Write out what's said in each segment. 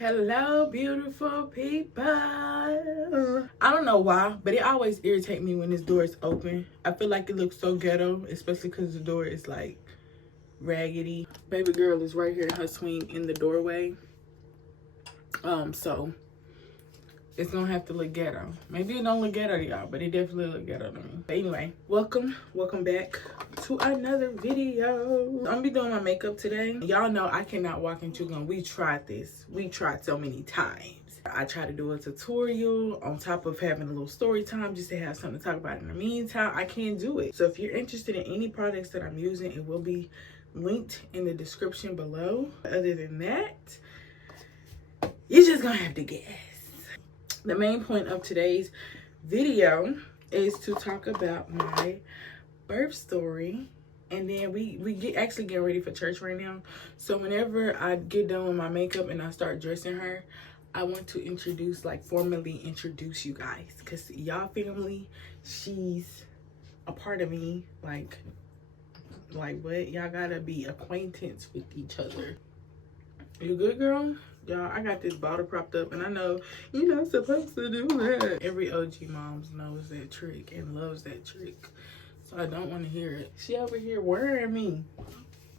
Hello, beautiful people. I don't know why, but it always irritates me when this door is open. I feel like it looks so ghetto, especially because the door is like raggedy. Baby girl is right here in her swing in the doorway. So it's gonna have to look ghetto. Maybe it don't look ghetto to y'all, but it definitely look ghetto to me. But anyway, welcome back to another video. I'm gonna be doing my makeup today. Y'all know I cannot walk and chew gum. We tried this. We tried so many times. I tried to do a tutorial on top of having a little story time just to have something to talk about in the meantime. I can't do it. So if you're interested in any products that I'm using, it will be linked in the description below. Other than that, you're just gonna have to guess. The main point of today's video is to talk about my birth story, and then we actually get ready for church right now. So whenever I get done with my makeup and I start dressing her, I want to formally introduce you guys, because y'all family, she's a part of me. Like what? Y'all gotta be acquaintance with each other. You good, girl? Y'all, I got this bottle propped up, and I know you're not supposed to do that. Every OG mom knows that trick and loves that trick, so I don't want to hear it. She over here worrying me.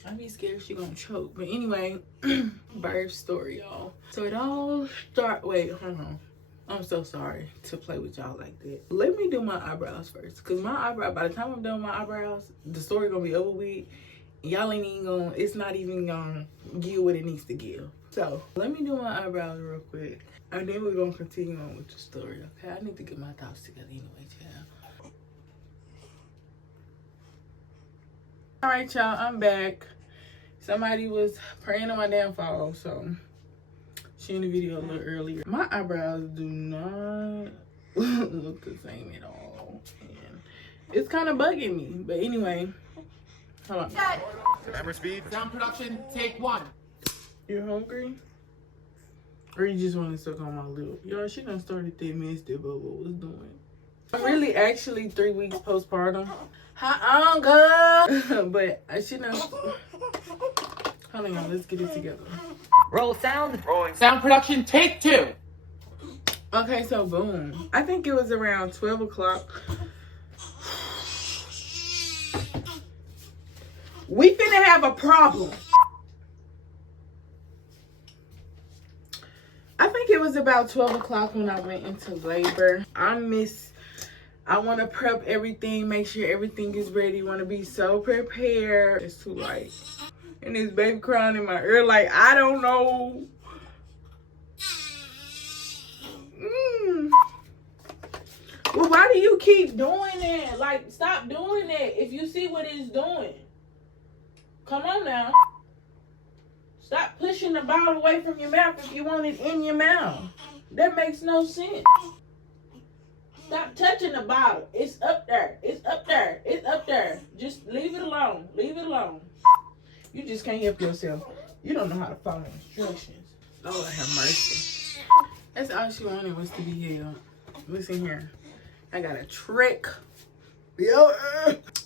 I be scared she gonna choke. But anyway, birth story, y'all. So it all wait, hold on. I'm so sorry to play with y'all like that. Let me do my eyebrows first, because by the time I'm done with my eyebrows, the story gonna be over with. Y'all ain't even gonna, it's not even gonna give what it needs to give. So let me do my eyebrows real quick, and then we're gonna continue on with the story. Okay, I need to get my thoughts together anyway, child. All right, y'all, I'm back. Somebody was praying on my downfall, so she in the video a little earlier. My eyebrows do not look the same at all, and it's kind of bugging me. But anyway, hold on. Camera speed. Sound production, take one. You hungry? Or you just want to suck on my lip? Y'all, she done started that mess that Bubba was doing. I'm really actually 3 weeks postpartum. Hi, girl. But she done. Hold on, let's get it together. Roll sound. Rolling. Sound production, take two. Okay, so boom. I think it was around 12 o'clock. We finna have a problem. I think it was about 12 o'clock when I went into labor. I want to prep everything, make sure everything is ready. Want to be so prepared. It's too late. And this baby crying in my ear like, I don't know. Well, why do you keep doing that? Like, stop doing that if you see what it's doing. Come on now. Stop pushing the bottle away from your mouth if you want it in your mouth. That makes no sense. Stop touching the bottle. It's up there. It's up there. It's up there. Just leave it alone. Leave it alone. You just can't help yourself. You don't know how to follow instructions. Lord have mercy. That's all she wanted, was to be held. Listen here. I got a trick.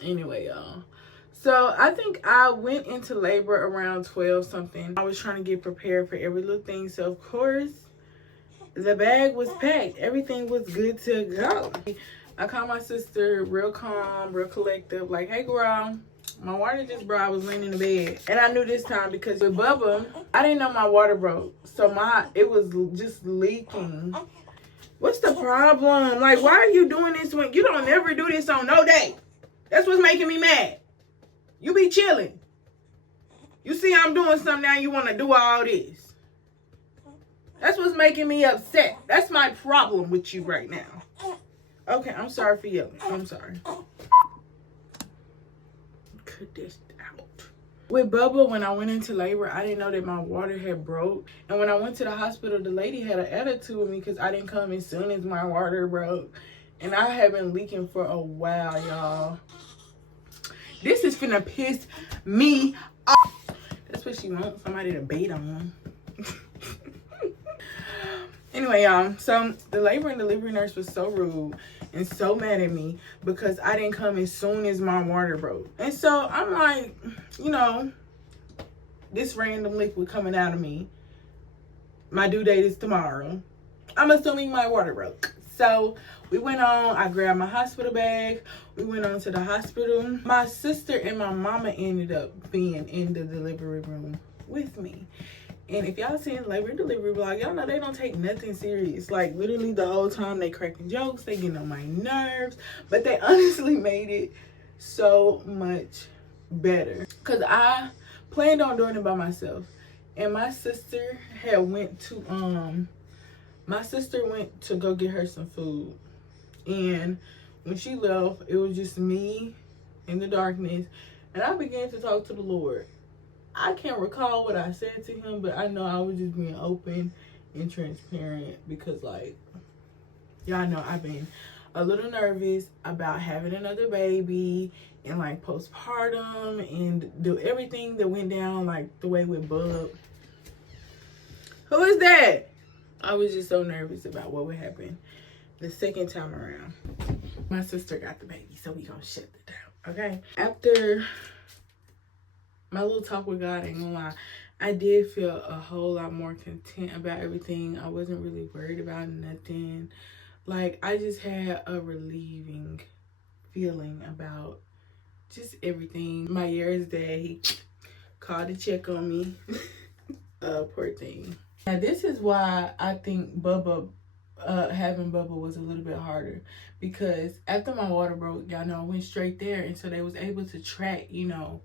Anyway, y'all. So I think I went into labor around 12 something. I was trying to get prepared for every little thing. So of course, the bag was packed. Everything was good to go. I called my sister real calm, real collective. Like, hey girl, my water just broke. I was laying in the bed. And I knew this time because with Bubba, I didn't know my water broke. So it was just leaking. What's the problem? Like, why are you doing this when you don't ever do this on no day? That's what's making me mad. You be chilling. You see I'm doing something now, you want to do all this. That's what's making me upset. That's my problem with you right now. Okay, I'm sorry for yelling. I'm sorry. Cut this out. With Bubba, when I went into labor, I didn't know that my water had broke. And when I went to the hospital, the lady had an attitude with me because I didn't come as soon as my water broke. And I have been leaking for a while, y'all. This is finna piss me off. That's what she wants, somebody to bait on. Anyway, y'all, so the labor and delivery nurse was so rude and so mad at me because I didn't come as soon as my water broke. And so I'm like, this random liquid coming out of me. My due date is tomorrow. I'm assuming my water broke. So we went on, I grabbed my hospital bag. We went on to the hospital. My sister and my mama ended up being in the delivery room with me. And if y'all seen labor and delivery vlog, y'all know they don't take nothing serious. Like literally the whole time they cracking jokes, they getting on my nerves. But they honestly made it so much better. Cause I planned on doing it by myself. And my sister went to go get her some food. And when she left, it was just me in the darkness. And I began to talk to the Lord. I can't recall what I said to him, but I know I was just being open and transparent because, like, y'all know I've been a little nervous about having another baby and, like, postpartum and do everything that went down, like, the way with Bub. Who is that? I was just so nervous about what would happen the second time around. My sister got the baby, so we gonna shut it down, okay? After my little talk with God, ain't gonna lie, I did feel a whole lot more content about everything. I wasn't really worried about nothing. Like, I just had a relieving feeling about just everything. My year's dad, he called to check on me. Poor thing. Now, this is why I think having Bubba was a little bit harder, because after my water broke, y'all know I went straight there, and so they was able to track, you know,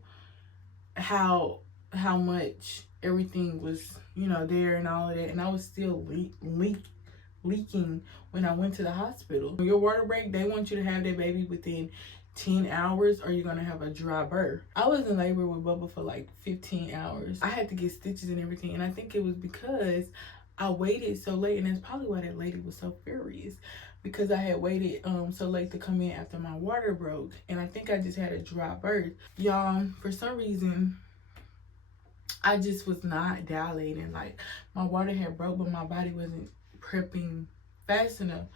how much everything was, you know, there and all of that, and I was still leaking when I went to the hospital. When your water break, they want you to have that baby within 10 hours or you're gonna have a dry birth. I was in labor with Bubba for like 15 hours. I had to get stitches and everything, and I think it was because I waited so late, and that's probably why that lady was so furious, because I had waited so late to come in after my water broke, and I think I just had a dry birth. Y'all, for some reason, I just was not dilating. Like, my water had broke, but my body wasn't prepping fast enough.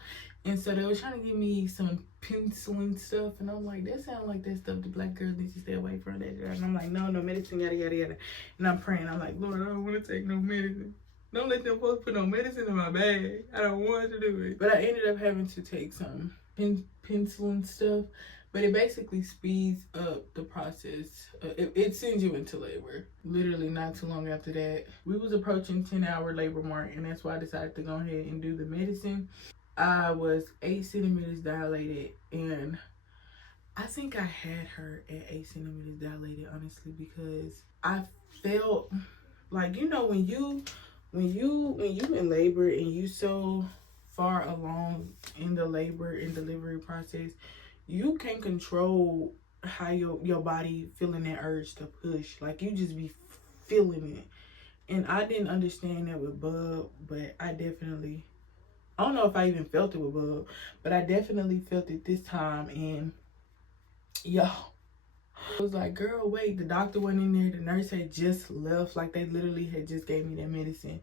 And so they were trying to give me some penicillin stuff, and I'm like, that sounds like that stuff the black girls need to stay away from that. And I'm like, no medicine, yada, yada, yada. And I'm praying. I'm like, Lord, I don't want to take no medicine. Don't let them folks put no medicine in my bag. I don't want to do it. But I ended up having to take some penicillin stuff. But it basically speeds up the process. It sends you into labor. Literally not too long after that, we was approaching 10-hour labor mark, and that's why I decided to go ahead and do the medicine. I was 8 centimeters dilated, and I think I had her at 8 centimeters dilated, honestly, because I felt like, you know, when you in labor and you so far along in the labor and delivery process, you can't control how your body feeling that urge to push. Like, you just be feeling it. And I didn't understand that with Bub, but I don't know if I even felt it with Bub, but I definitely felt it this time. And yo, I was like, girl, wait, the doctor went in there, the nurse had just left. Like, they literally had just gave me that medicine.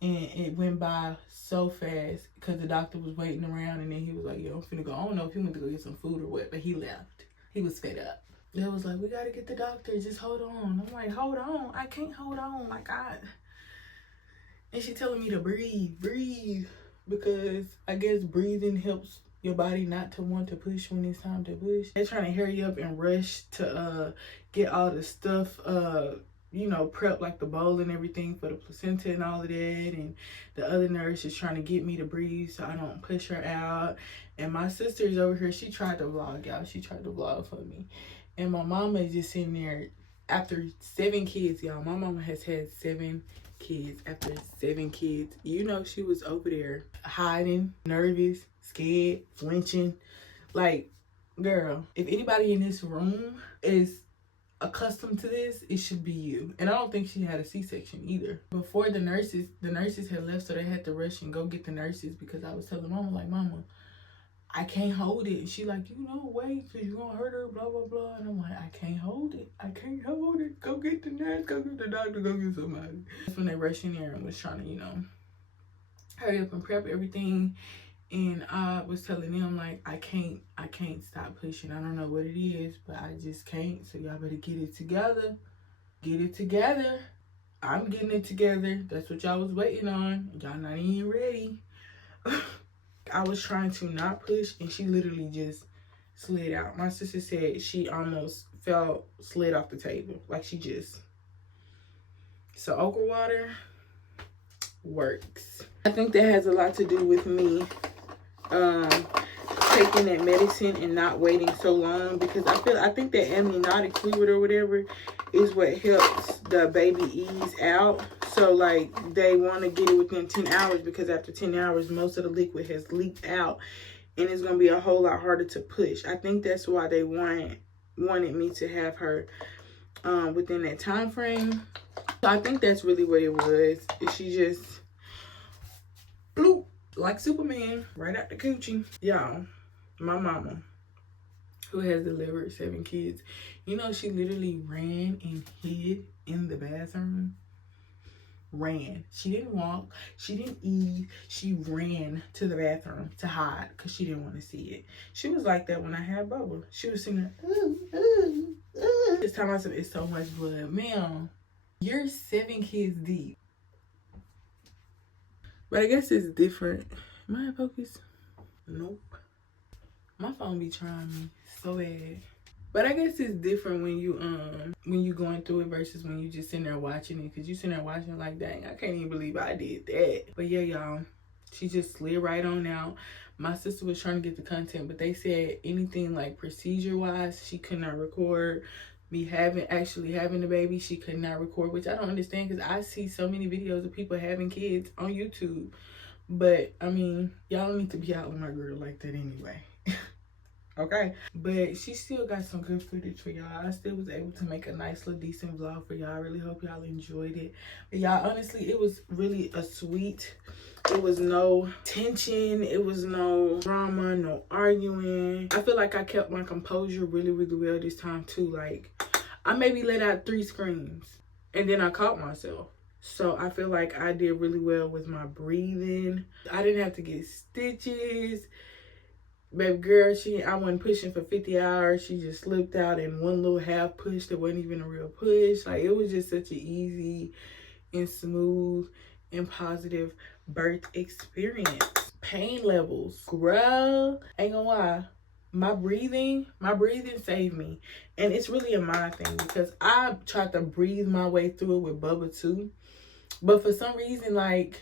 And it went by so fast because the doctor was waiting around, and then he was like, yo, I'm finna go. I don't know if he went to go get some food or what, but he left. He was fed up. They was like, we gotta get the doctor, just hold on. I'm like, hold on, I can't hold on. Like, and she telling me to breathe, because I guess breathing helps your body not to want to push when it's time to push. They're trying to hurry up and rush to get all the stuff you know, prep, like the bowl and everything for the placenta and all of that. And the other nurse is trying to get me to breathe so I don't push her out. And my sister's over here, she tried to vlog, y'all. She tried to vlog for me. And my mama is just sitting there after 7 kids, y'all. My mama has had 7 kids. After 7 kids, you know, she was over there hiding, nervous, scared, flinching. Like, girl, if anybody in this room is accustomed to this, it should be you. And I don't think she had a C-section either. Before the nurses had left, so they had to rush and go get the nurses, because I was telling mama, like, mama, I can't hold it. And she like, you know, wait, because you're going to hurt her, blah, blah, blah. And I'm like, I can't hold it. I can't hold it. Go get the nurse, go get the doctor, go get somebody. That's when they rushed in there and was trying to, you know, hurry up and prep everything. And I was telling them, like, I can't stop pushing. I don't know what it is, but I just can't. So y'all better get it together. Get it together. I'm getting it together. That's what y'all was waiting on. Y'all not even ready. I was trying to not push, and she literally just slid out. My sister said she almost slid off the table. Like she just. So okra water works. I think that has a lot to do with me taking that medicine and not waiting so long, because I think that amniotic fluid or whatever is what helps the baby ease out. So like they want to get it within 10 hours, because after 10 hours most of the liquid has leaked out and it's going to be a whole lot harder to push. I think that's why they wanted me to have her within that time frame. So I think that's really what it was. She just bloop like Superman right out the coochie. Y'all, my mama, who has delivered 7 kids, you know, she literally ran and hid in the bathroom. Ran. She didn't walk. She didn't eat. She ran to the bathroom to hide because she didn't want to see it. She was like that when I had Bubba. She was singing, ooh, ooh, ooh. This time I said, it's so much blood. Ma'am, you're 7 kids deep. But I guess it's different. Am I in focus? Nope. My phone be trying me so bad. But I guess it's different when you going through it versus when you just sitting there watching it. Because you sitting there watching like, dang, I can't even believe I did that. But yeah, y'all, she just slid right on out. My sister was trying to get the content, but they said anything like procedure-wise, she could not record. Me actually having the baby, she could not record, which I don't understand, because I see so many videos of people having kids on YouTube. But, I mean, y'all don't need to be out with my girl like that anyway. Okay, but she still got some good footage for y'all. I still was able to make a nice little decent vlog for y'all. I really hope y'all enjoyed it. But y'all, honestly, it was really a sweet. It was no tension. It was no drama, no arguing. I feel like I kept my composure really, really well this time too. Like, I maybe let out 3 screams and then I caught myself. So I feel like I did really well with my breathing. I didn't have to get stitches. Baby girl, I wasn't pushing for 50 hours. She just slipped out in one little half push that wasn't even a real push. Like, it was just such an easy and smooth and positive birth experience. Pain levels, girl, ain't gonna lie, my breathing saved me. And it's really a mind thing, because I tried to breathe my way through it with Bubba too. But for some reason, like,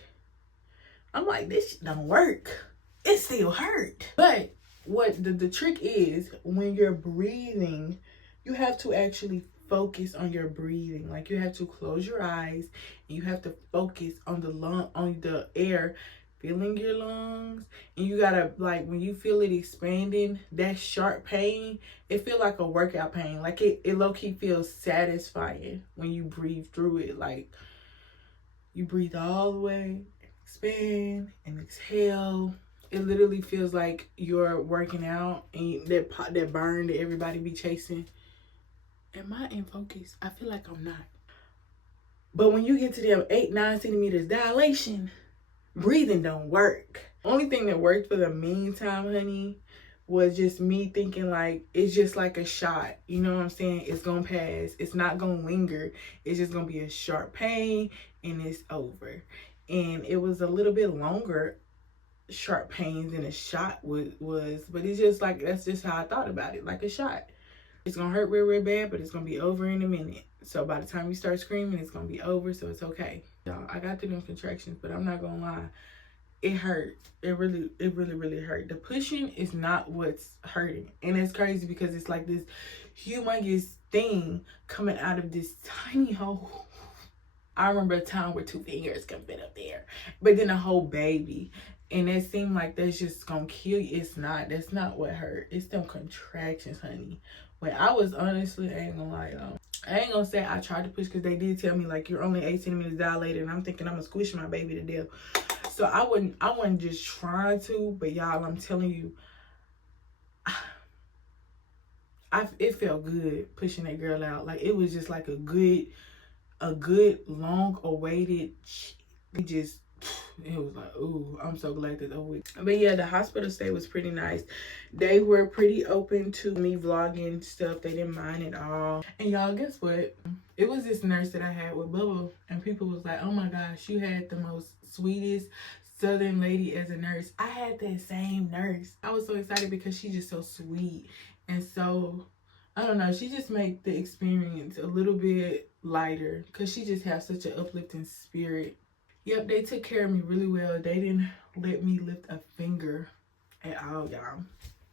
I'm like, this shit don't work. It still hurt. But what the trick is, when you're breathing, you have to actually focus on your breathing. Like, you have to close your eyes and you have to focus on the air filling your lungs. And you gotta, like, when you feel it expanding, that sharp pain, it feel like a workout pain. Like, it low-key feels satisfying when you breathe through it. Like, you breathe all the way, expand and exhale. It literally feels like you're working out, and that burn that everybody be chasing. Am I in focus? I feel like I'm not. But when you get to them 8-9 centimeters dilation, breathing don't work. Only thing that worked for the meantime, honey, was just me thinking like, it's just like a shot. You know what I'm saying? It's gonna pass. It's not gonna linger. It's just gonna be a sharp pain and it's over. And it was a little bit longer sharp pains than a shot was, but it's just like, that's just how I thought about it, like a shot. It's gonna hurt real, real bad, but it's gonna be over in a minute. So by the time you start screaming, it's gonna be over, so it's okay. Y'all, I got through them contractions, but I'm not gonna lie, it hurt. It really, really hurt. The pushing is not what's hurting. And it's crazy because it's like this humongous thing coming out of this tiny hole. I remember a time where 2 fingers can fit up there, but then a whole baby. And it seemed like that's just gonna kill you. It's not. That's not what hurt. It's them contractions, honey. When I was honestly, I ain't gonna lie, y'all. I ain't gonna say I tried to push, because they did tell me like, you're only 8 centimeters dilated, and I'm thinking I'm gonna squish my baby to death. So I wasn't just trying to, but y'all, I'm telling you, it felt good pushing that girl out. Like, it was just like a good long awaited, just it was like, ooh, I'm so glad that over. But yeah, the hospital stay was pretty nice. They were pretty open to me vlogging stuff. They didn't mind at all. And y'all, guess what? It was this nurse that I had with Bubba, and people was like, oh my gosh, you had the most sweetest Southern lady as a nurse. I had that same nurse. I was so excited because she's just so sweet. And so, I don't know, she just made the experience a little bit lighter because she just has such an uplifting spirit. Yep, they took care of me really well. They didn't let me lift a finger at all, y'all.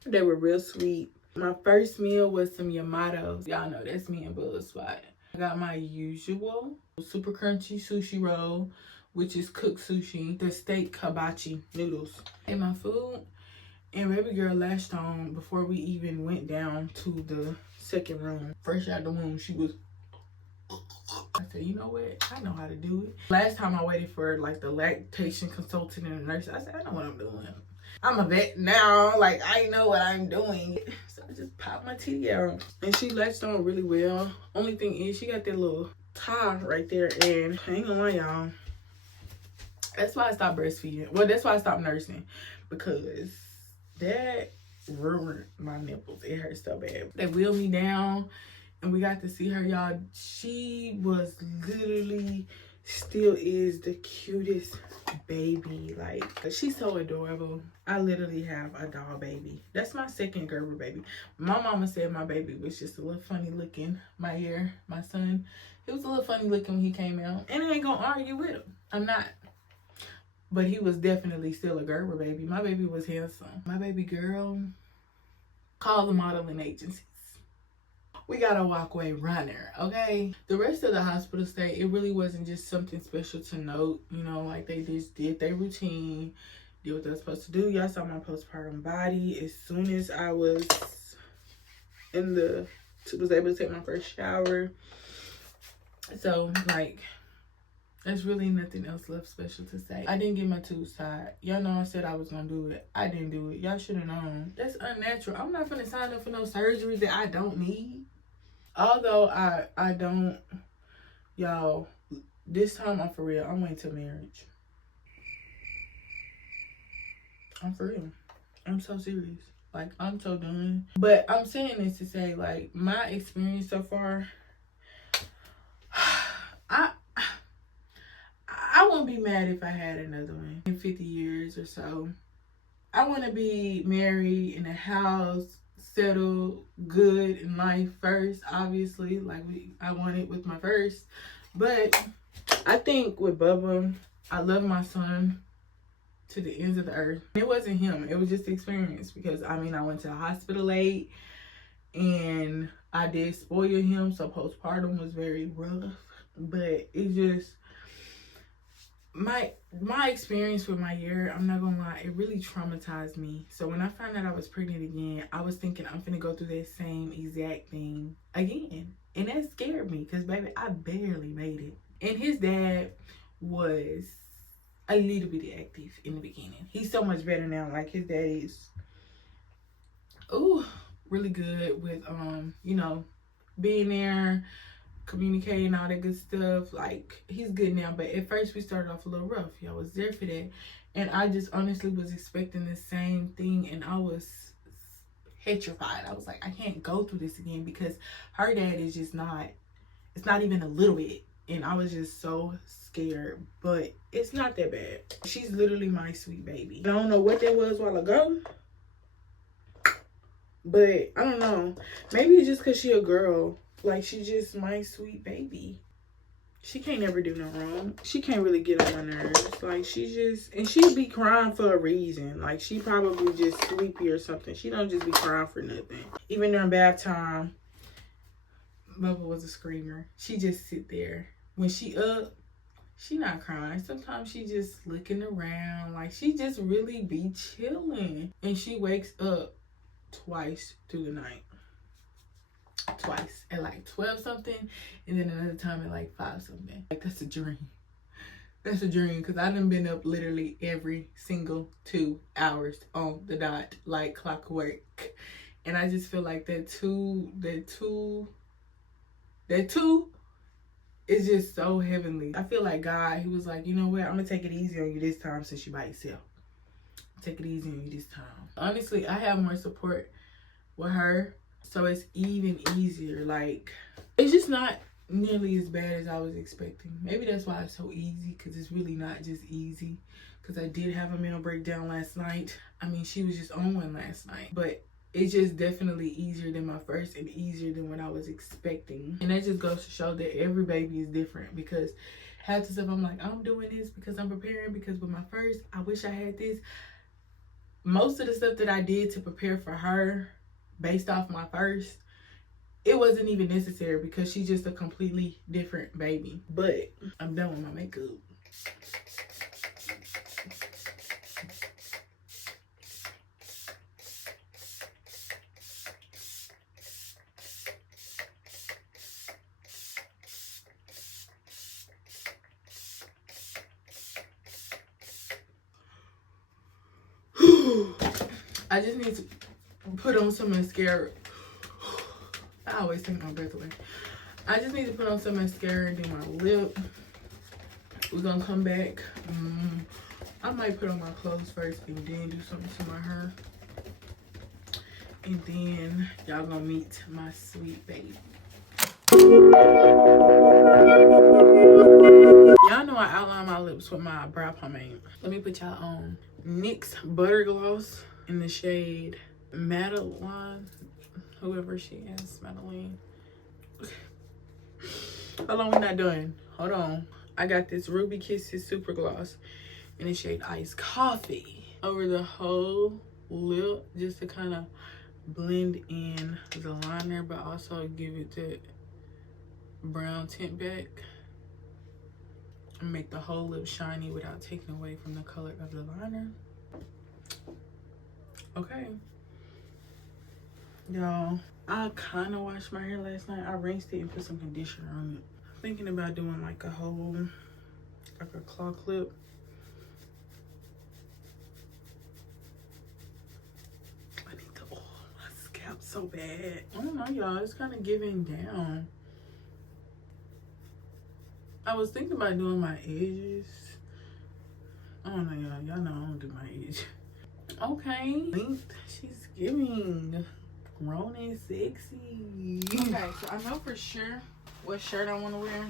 They were real sweet. My first meal was some Yamatos. Y'all know that's me and Buzz Spot. I got my usual super crunchy sushi roll, which is cooked sushi, the steak hibachi noodles. And my food, and baby girl latched on before we even went down to the second room. Fresh out the womb, she was... I said, you know what? I know how to do it. Last time I waited for like the lactation consultant and the nurse, I said, I know what I'm doing. I'm a vet now. Like, I know what I'm doing. So I just popped my titty out. And she latched on really well. Only thing is, she got that little tie right there. And I ain't gonna lie, y'all. That's why I stopped breastfeeding. Well, that's why I stopped nursing. Because that ruined my nipples. It hurt so bad. They wheeled me down. And we got to see her, y'all. She was literally, still is the cutest baby. Like, she's so adorable. I literally have a doll baby. That's my second Gerber baby. My mama said my baby was just a little funny looking. My son, he was a little funny looking when he came out. And I ain't gonna argue with him. I'm not. But he was definitely still a Gerber baby. My baby was handsome. My baby girl, call the modeling agencies. We got a walkway runner, okay? The rest of the hospital stay, it really wasn't just something special to note. You know, like they just did their routine, did what they're supposed to do. Y'all saw my postpartum body. As soon as I was was able to take my first shower. So, like, there's really nothing else left special to say. I didn't get my tubes tied. Y'all know I said I was gonna do it. I didn't do it. Y'all should have known. That's unnatural. I'm not gonna sign up for no surgery that I don't need. Although I don't, y'all, this time I'm for real. I'm waiting till marriage. I'm for real. I'm so serious. Like, I'm so done. But I'm saying this to say, like, my experience so far, I wouldn't be mad if I had another one in 50 years or so. I want to be married in a house, settle good in life first, obviously, like I wanted with my first. But I think with Bubba, I love my son to the ends of the earth. It wasn't him, it was just the experience, because I mean, I went to the hospital late and I did spoil him, so postpartum was very rough. But it just, my experience with my year, I'm not gonna lie, it really traumatized me. So when I found out I was pregnant again, I was thinking I'm finna go through that same exact thing again. And that scared me, because baby, I barely made it. And his dad was a little bit active in the beginning. He's so much better now. Like, his dad is really good with you know, being there, communicating, all that good stuff. Like, he's good now, but at first we started off a little rough. Y'all was there for that, and I just honestly was expecting the same thing, and I was petrified. I was like, I can't go through this again, because her dad is just not, it's not even a little bit, and I was just so scared. But it's not that bad. She's literally my sweet baby. I don't know what that was a while ago, but I don't know, maybe it's just because she a girl. Like, she just my sweet baby. She can't never do no wrong. She can't really get on my nerves. Like, she just, and she be crying for a reason. Like, she probably just sleepy or something. She don't just be crying for nothing. Even during bath time, Bubba was a screamer. She just sit there. When she up, she not crying. Sometimes she just looking around. Like, she just really be chilling. And she wakes up twice through the night. Twice at like 12 something, and then another time at like 5 something. Like, that's a dream. That's a dream, because I done been up literally every single 2 hours on the dot, like clockwork. And I just feel like that two It's just so heavenly. I feel like God, he was like, you know what? I'm gonna take it easy on you this time since you by yourself. Take it easy on you this time. Honestly, I have more support with her, so it's even easier. Like, it's just not nearly as bad as I was expecting. Maybe that's why it's so easy, because it's really not just easy. Because I did have a mental breakdown last night. I mean, she was just on one last night, but it's just definitely easier than my first and easier than what I was expecting. And that just goes to show that every baby is different, because half the stuff I'm like, I'm doing this because I'm preparing, because with my first, I wish I had this. Most of the stuff that I did to prepare for her based off my first, it wasn't even necessary because she's just a completely different baby. But I'm done with my makeup. I just need to put on some mascara. I always take my breath away. I just need to put on some mascara and do my lip. We're gonna come back. I might put on my clothes first and then do something to my hair. And then y'all gonna meet my sweet baby. Y'all know I outline my lips with my brow pomade. Let me put y'all on NYX Butter Gloss in the shade Madeline. Whoever she is, Madeline. Hold on, we're not done. Hold on. I got this Ruby Kisses Super Gloss in the shade Iced Coffee over the whole lip, just to kind of blend in the liner, but also give it that brown tint back and make the whole lip shiny without taking away from the color of the liner. Okay, y'all, I kind of washed my hair last night. I rinsed it and put some conditioner on it. I'm thinking about doing like a whole, like a claw clip. I need to oil my scalp so bad. I don't know, y'all, it's kind of giving down. I was thinking about doing my edges. I don't know, y'all. Y'all know I don't do my edge. Okay, length. She's giving grown and sexy. Okay, so I know for sure what shirt I want to wear.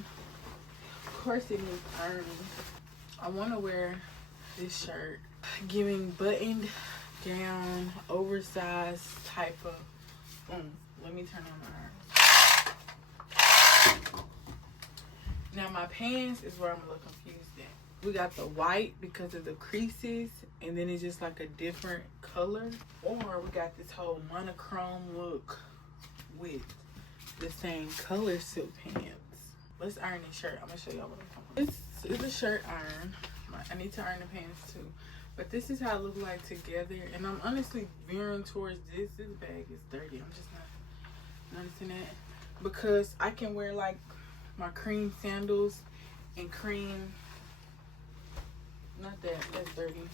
Of course, it needs ironing. I want to wear this shirt, giving buttoned down, oversized type of. Let me turn on my iron. Now my pants is where I'm a little confused at. We got the white because of the creases, and then it's just like a different color. Or we got this whole monochrome look with the same color silk pants. Let's iron this shirt. I'm gonna show y'all what I'm talking about. This is a shirt iron. I need to iron the pants too. But this is how it looks like together. And I'm honestly veering towards this. This bag is dirty. I'm just not noticing that. Because I can wear like my cream sandals and cream, not that, that's dirty,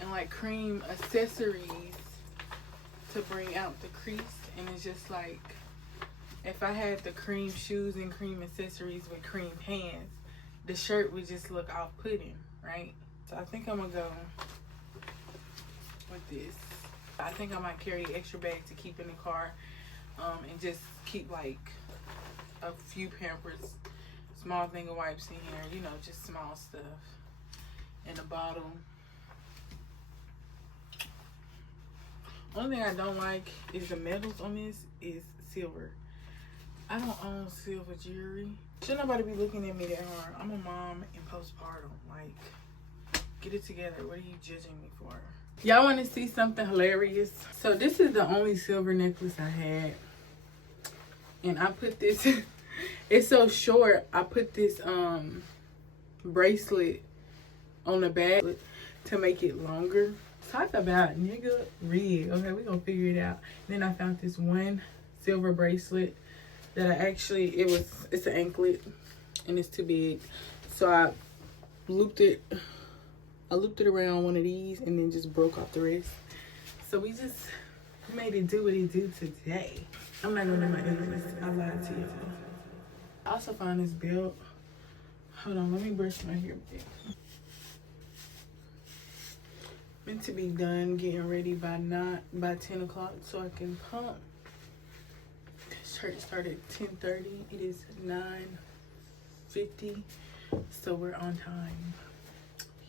and like cream accessories to bring out the crease. And it's just like, if I had the cream shoes and cream accessories with cream pants, the shirt would just look off-putting, right? So I think I'm gonna go with this. I think I might carry an extra bag to keep in the car, and just keep like a few Pampers, small thing of wipes in here, you know, just small stuff, and a bottle. Only thing I don't like is the metals on this is silver. I don't own silver jewelry. Should nobody be looking at me that hard. I'm a mom in postpartum. Like, get it together. What are you judging me for? Y'all want to see something hilarious? So this is the only silver necklace I had. And I put this, it's so short, I put this bracelet on the back to make it longer. Talk about nigga rig. Okay, we're gonna figure it out. Then I found this one silver bracelet that I actually, it's an anklet and it's too big. So I looped it around one of these and then just broke off the rest. So we just made it do what it do today. I'm not gonna do my edges. I lied to you. I also found this belt. Hold on, let me brush my hair back. Meant to be done getting ready by 10 o'clock so I can pump. Church started at 10:30. It is 9:50, so we're on time.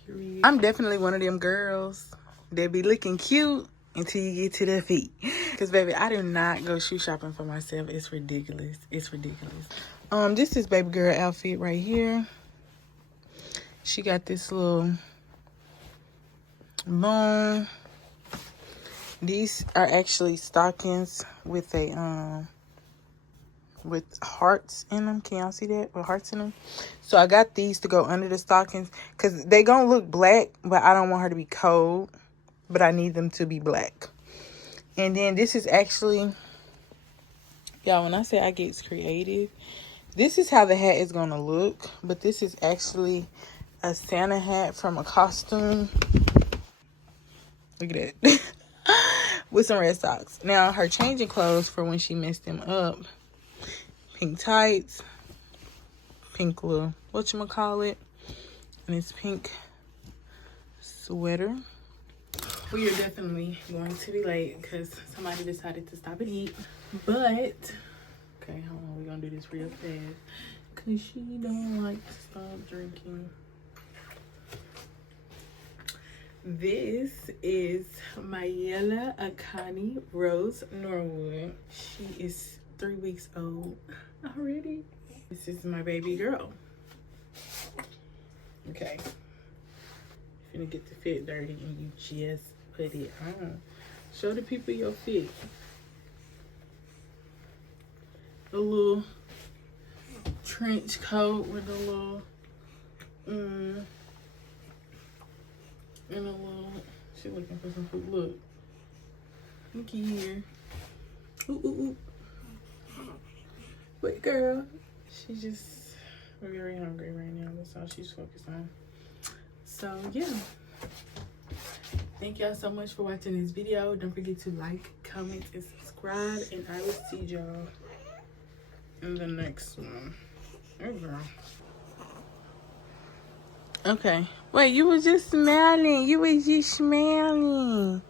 Period. I'm definitely one of them girls that be looking cute until you get to their feet. Cause baby, I do not go shoe shopping for myself. It's ridiculous. It's ridiculous. This is baby girl outfit right here. She got this little bone. These are actually stockings with a with hearts in them. Can y'all see that? With hearts in them. So I got these to go under the stockings because they gonna look black, but I don't want her to be cold, but I need them to be black. And then this is actually, y'all, when I say I get creative, this is how the hat is gonna look, but this is actually a Santa hat from a costume. Look at that. With some red socks. Now her changing clothes for when she messed them up: pink tights, pink little whatchamacallit, and this pink sweater. We are definitely going to be late because somebody decided to stop and eat. But, okay, hold on, we're going to do this real fast because she don't like to stop drinking. This is Mayela Akani Rose Norwood. She is 3 weeks old already. This is my baby girl. Okay. You're gonna get the fit dirty and you just put it on. Show the people your fit. A little trench coat with a little and a little, she looking for some food. Look, looky here. Ooh, ooh, ooh. But girl, she's just very hungry right now. That's all she's focused on. So yeah, thank y'all so much for watching this video. Don't forget to like, comment, and subscribe, and I will see y'all in the next one. Oh girl. Okay. Wait, you was just smiling. You was just smiling.